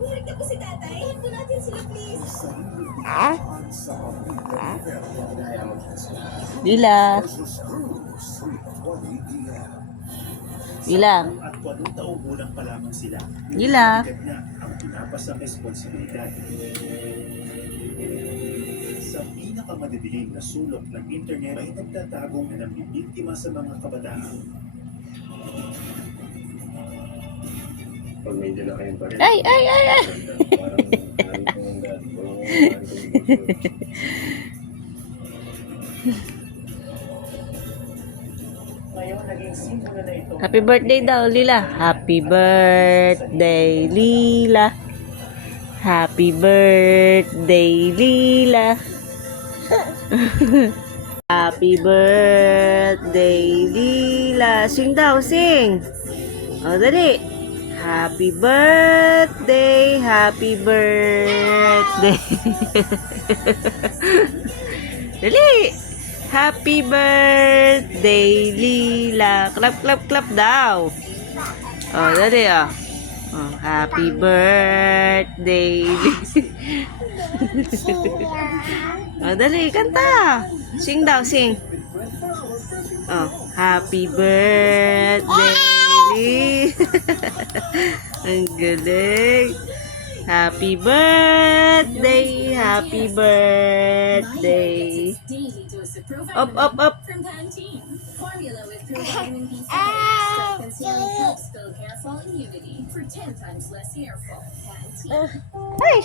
Bumalik na po si tatay. Iwan po natin sila, please. Lila. Lila. At 8 taong gulang pa lamang sila. Lila. Agad na ang pinapasang responsibilidad. Sa pinakamadidilim na sulok ng internet ay nagtatagong na nambibiktima sa mga kabataan. Pag may dala kayong baril. Ay, ay, ay, ay. Parang narin kong ang dad. Ngayon, naging simbolo na ito. Happy birthday daw, Lila. Happy birthday, Lila. Happy birthday, Lila. Happy birthday, Lila. Sing daw, sing. O, dali. Happy birthday, happy birthday. Dali. Happy birthday, Lila. Clap, clap, clap daw. Oh, dali ah. Oh, happy birthday, Lila. Oh, dali, kanta. Sing daw, sing. Oh, happy birthday, Lila. Ang galing. Happy birthday, happy birthday. Up, up, up. From Pantene. Formula with vitamin B5. Stop concealing cups, build hair fall immunity for 10 times less hair fall. Pantene. Ay!